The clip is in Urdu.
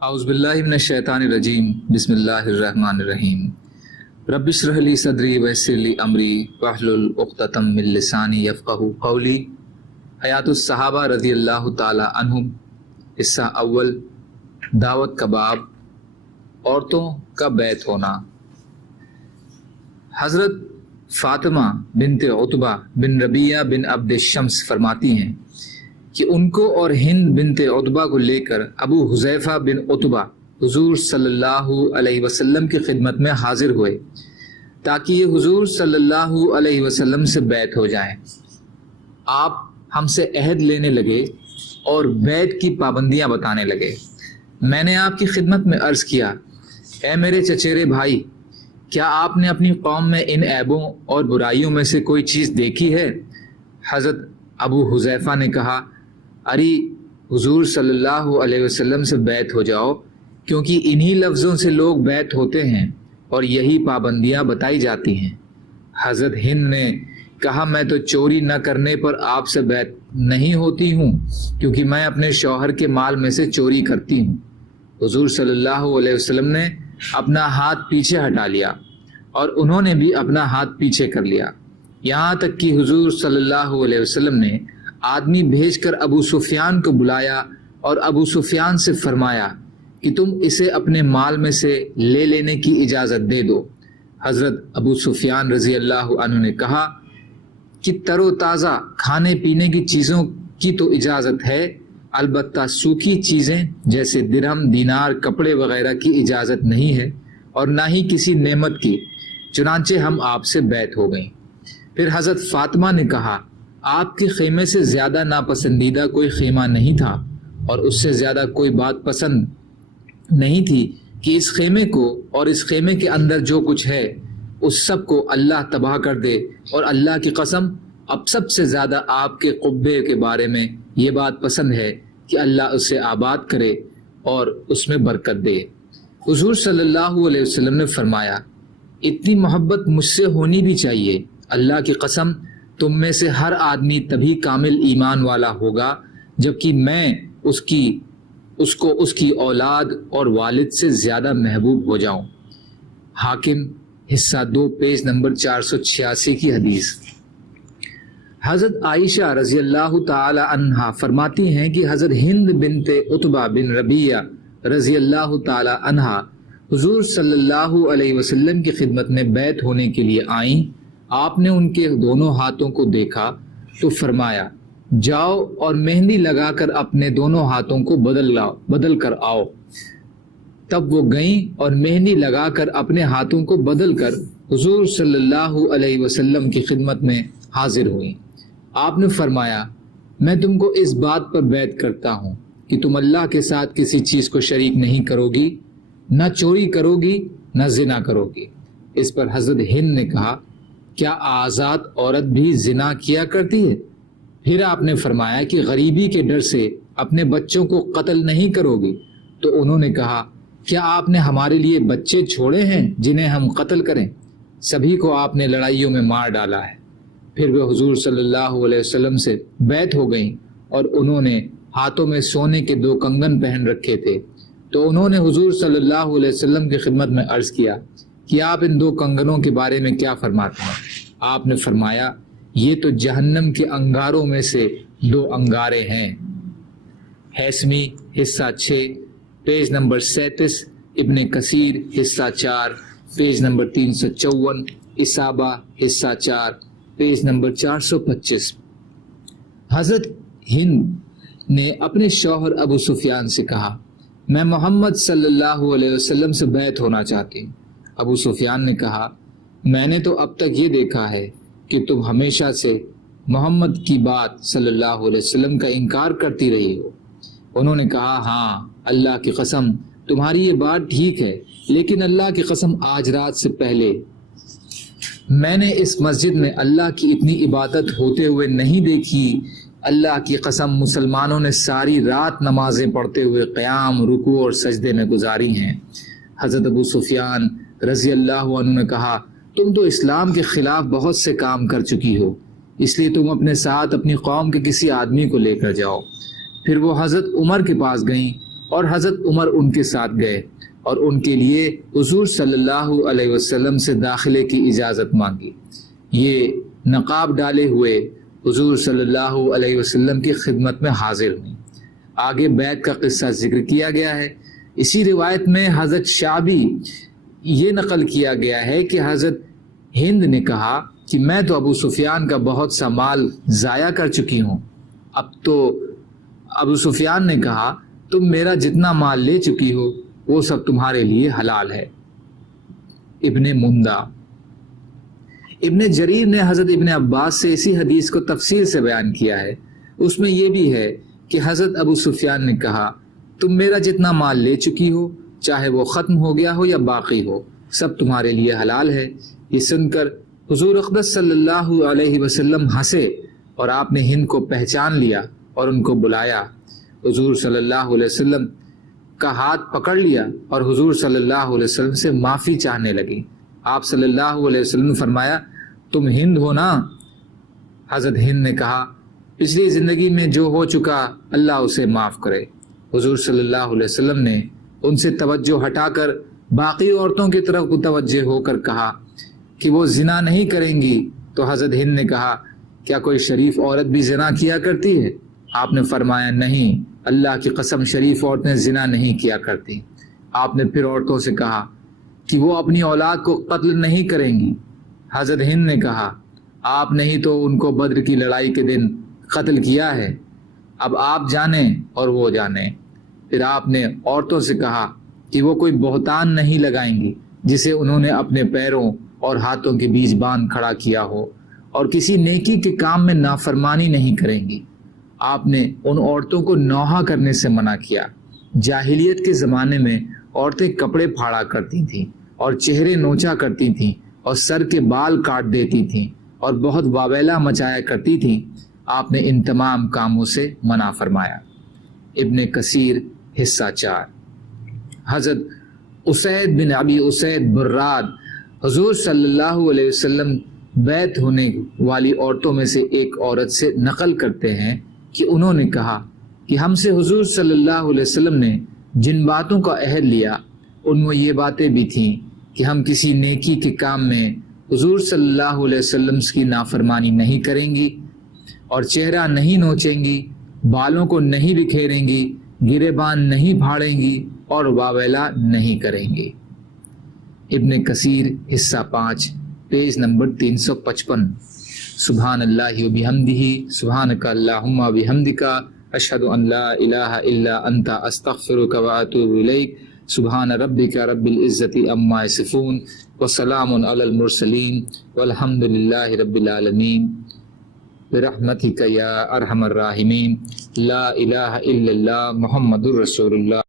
اعوذ باللہ من الشیطان الرجیم بسم اللہ الرحمن الرحیم رب اشرح لی صدری ویسر لی امری واحلل عقدۃ من لسانی یفقہوا قولی۔ حیات الصحابہ رضی اللہ تعالی عنہم، حصہ اول، دعوت کا باب، عورتوں کا بیت ہونا۔ حضرت فاطمہ بنت عتبہ بن ربیعہ بن عبد الشمس فرماتی ہیں کہ ان کو اور ہند بنت عتبہ کو لے کر ابو حذیفہ بن عتبہ حضور صلی اللہ علیہ وسلم کی خدمت میں حاضر ہوئے تاکہ یہ حضور صلی اللہ علیہ وسلم سے بیعت ہو جائیں۔ آپ ہم سے عہد لینے لگے اور بیعت کی پابندیاں بتانے لگے۔ میں نے آپ کی خدمت میں عرض کیا، اے میرے چچیرے بھائی، کیا آپ نے اپنی قوم میں ان عیبوں اور برائیوں میں سے کوئی چیز دیکھی ہے؟ حضرت ابو حذیفہ نے کہا، ارے حضور صلی اللہ علیہ وسلم سے بیعت ہو جاؤ، کیونکہ انہی لفظوں سے لوگ بیعت ہوتے ہیں اور یہی پابندیاں بتائی جاتی ہیں۔ حضرت ہند نے کہا، میں تو چوری نہ کرنے پر آپ سے بیعت نہیں ہوتی ہوں، کیونکہ میں اپنے شوہر کے مال میں سے چوری کرتی ہوں۔ حضور صلی اللہ علیہ وسلم نے اپنا ہاتھ پیچھے ہٹا لیا اور انہوں نے بھی اپنا ہاتھ پیچھے کر لیا، یہاں تک کہ حضور صلی اللہ علیہ وسلم نے آدمی بھیج کر ابو سفیان کو بلایا اور ابو سفیان سے فرمایا کہ تم اسے اپنے مال میں سے لے لینے کی اجازت دے دو۔ حضرت ابو سفیان رضی اللہ عنہ نے کہا کہ تر و تازہ کھانے پینے کی چیزوں کی تو اجازت ہے، البتہ سوکھی چیزیں جیسے درہم، دینار، کپڑے وغیرہ کی اجازت نہیں ہے، اور نہ ہی کسی نعمت کی۔ چنانچہ ہم آپ سے بیعت ہو گئیں۔ پھر حضرت فاطمہ نے کہا، آپ کے خیمے سے زیادہ ناپسندیدہ کوئی خیمہ نہیں تھا، اور اس سے زیادہ کوئی بات پسند نہیں تھی کہ اس خیمے کو اور اس خیمے کے اندر جو کچھ ہے اس سب کو اللہ تباہ کر دے، اور اللہ کی قسم اب سب سے زیادہ آپ کے قبے کے بارے میں یہ بات پسند ہے کہ اللہ اسے آباد کرے اور اس میں برکت دے۔ حضور صلی اللہ علیہ وسلم نے فرمایا، اتنی محبت مجھ سے ہونی بھی چاہیے۔ اللہ کی قسم تم میں سے ہر آدمی تبھی کامل ایمان والا ہوگا جبکہ میں اس کو اس کی اولاد اور والد سے زیادہ محبوب ہو جاؤں۔ حاکم حصہ 2 پیج نمبر 486 کی حدیث۔ حضرت عائشہ رضی اللہ تعالی عنہا فرماتی ہیں کہ حضرت ہند بنت عتبہ بن ربیعہ رضی اللہ تعالی عنہا حضور صلی اللہ علیہ وسلم کی خدمت میں بیعت ہونے کے لیے آئیں۔ آپ نے ان کے دونوں ہاتھوں کو دیکھا تو فرمایا، جاؤ اور مہندی لگا کر اپنے دونوں ہاتھوں کو بدل کر آؤ۔ تب وہ گئیں اور مہندی لگا کر اپنے ہاتھوں کو بدل کر حضور صلی اللہ علیہ وسلم کی خدمت میں حاضر ہوئیں۔ آپ نے فرمایا، میں تم کو اس بات پر بیعت کرتا ہوں کہ تم اللہ کے ساتھ کسی چیز کو شریک نہیں کرو گی، نہ چوری کرو گی، نہ زنا کرو گی۔ اس پر حضرت ہند نے کہا، کیا آزاد عورت بھی زنا کیا کرتی ہے؟ پھر آپ نے فرمایا کہ غریبی کے ڈر سے اپنے بچوں کو قتل نہیں کرو گی۔ تو انہوں نے کہا، کیا آپ نے ہمارے لیے بچے چھوڑے ہیں جنہیں ہم قتل کریں؟ سبھی کو آپ نے لڑائیوں میں مار ڈالا ہے۔ پھر وہ حضور صلی اللہ علیہ وسلم سے بیعت ہو گئیں، اور انہوں نے ہاتھوں میں سونے کے 2 کنگن پہن رکھے تھے۔ تو انہوں نے حضور صلی اللہ علیہ وسلم کی خدمت میں عرض کیا کہ آپ ان 2 کنگنوں کے بارے میں کیا فرماتے ہیں؟ آپ نے فرمایا، یہ تو جہنم کے انگاروں میں سے 2 انگارے ہیں۔ حیثمی حصہ 6 پیج نمبر 37، ابن کثیر حصہ 4 پیج نمبر 354، اصابہ حصہ 4 پیج نمبر 425۔ حضرت ہند نے اپنے شوہر ابو سفیان سے کہا، میں محمد صلی اللہ علیہ وسلم سے بیعت ہونا چاہتی ہوں۔ ابو سفیان نے کہا، میں نے تو اب تک یہ دیکھا ہے کہ تم ہمیشہ سے محمد کی بات صلی اللہ علیہ وسلم کا انکار کرتی رہی ہو۔ انہوں نے کہا، ہاں، اللہ کی قسم تمہاری یہ بات ٹھیک ہے، لیکن اللہ کی قسم آج رات سے پہلے میں نے اس مسجد میں اللہ کی اتنی عبادت ہوتے ہوئے نہیں دیکھی۔ اللہ کی قسم مسلمانوں نے ساری رات نمازیں پڑھتے ہوئے قیام، رکوع اور سجدے میں گزاری ہیں۔ حضرت ابو سفیان رضی اللہ عنہ نے کہا، تم تو اسلام کے خلاف بہت سے کام کر چکی ہو، اس لیے تم اپنے ساتھ اپنی قوم کے کسی آدمی کو لے کر جاؤ۔ پھر وہ حضرت عمر کے پاس گئیں اور حضرت عمر ان کے ساتھ گئے اور ان کے لیے حضور صلی اللہ علیہ وسلم سے داخلے کی اجازت مانگی۔ یہ نقاب ڈالے ہوئے حضور صلی اللہ علیہ وسلم کی خدمت میں حاضر ہوئیں۔ آگے بیعت کا قصہ ذکر کیا گیا ہے۔ اسی روایت میں حضرت شعبی یہ نقل کیا گیا ہے کہ حضرت ہند نے کہا کہ میں تو ابو سفیان کا بہت سا مال ضائع کر چکی ہوں۔ اب تو ابو سفیان نے کہا تم میرا جتنا مال لے چکی ہو وہ سب تمہارے لیے حلال ہے۔ ابن مندہ ابن جریر نے حضرت ابن عباس سے اسی حدیث کو تفصیل سے بیان کیا ہے۔ اس میں یہ بھی ہے کہ حضرت ابو سفیان نے کہا تم میرا جتنا مال لے چکی ہو چاہے وہ ختم ہو گیا ہو یا باقی ہو سب تمہارے لیے حلال ہے۔ یہ سن کر حضور اقدس صلی اللہ علیہ وسلم ہنسے اور آپ نے ہند کو پہچان لیا اور ان کو بلایا۔ حضور صلی اللہ علیہ وسلم کا ہاتھ پکڑ لیا اور حضور صلی اللہ علیہ وسلم سے معافی چاہنے لگی۔ آپ صلی اللہ علیہ وسلم نے فرمایا تم ہند ہو نا؟ حضرت ہند نے کہا پچھلی زندگی میں جو ہو چکا اللہ اسے معاف کرے۔ حضور صلی اللہ علیہ وسلم نے ان سے توجہ ہٹا کر باقی عورتوں کی طرف متوجہ ہو کر کہا کہ وہ زنا نہیں کریں گی، تو حضرت ہند نے کہا کیا کوئی شریف عورت بھی زنا کیا کرتی ہے؟ آپ نے فرمایا نہیں، اللہ کی قسم شریف عورتیں زنا نہیں کیا کرتی۔ آپ نے پھر عورتوں سے کہا کہ وہ اپنی اولاد کو قتل نہیں کریں گی۔ حضرت ہند نے کہا آپ نے ہی تو ان کو بدر کی لڑائی کے دن قتل کیا ہے، اب آپ جانیں اور وہ جانیں۔ پھر آپ نے عورتوں سے کہا کہ وہ کوئی بہتان نہیں لگائیں گی جسے انہوں نے اپنے پیروں اور ہاتھوں کے بیچ باندھ کھڑا کیا ہو، اور کسی نیکی کے کام میں نافرمانی نہیں کریں گی۔ آپ نے ان عورتوں کو نوحہ کرنے سے منع کیا۔ جاہلیت کے زمانے میں عورتیں کپڑے پھاڑا کرتی تھیں اور چہرے نوچا کرتی تھیں اور سر کے بال کاٹ دیتی تھیں اور بہت واویلا مچایا کرتی تھیں۔ آپ نے ان تمام کاموں سے منع فرمایا۔ ابن کثیر حصہ 4۔ حضرت اسید بن ابی اسید براد حضور صلی اللہ علیہ وسلم بیعت ہونے والی عورتوں میں سے ایک عورت سے نقل کرتے ہیں کہ انہوں نے کہا کہ ہم سے حضور صلی اللہ علیہ وسلم نے جن باتوں کا عہد لیا ان میں یہ باتیں بھی تھیں کہ ہم کسی نیکی کے کام میں حضور صلی اللہ علیہ وسلم کی نافرمانی نہیں کریں گی، اور چہرہ نہیں نوچیں گی، بالوں کو نہیں بکھیریں گی، گریبان نہیں پھاڑیں گی اور واویلا نہیں کریں گی۔ ابن کثیر حصہ 5 پیج نمبر 355۔ سبحان اللہ و بحمدہ، سبحانک اللہم و بحمدک، اشہد ان لا الہ الا انت، استغفرک و اتوب الیک۔ سبحان ربک رب العزت عما یصفون، وسلام علی المرسلین، والحمد للہ رب العالمین، برحمتک یا ارحم الراحمین، لا الہ الا اللہ محمد الرسول اللہ۔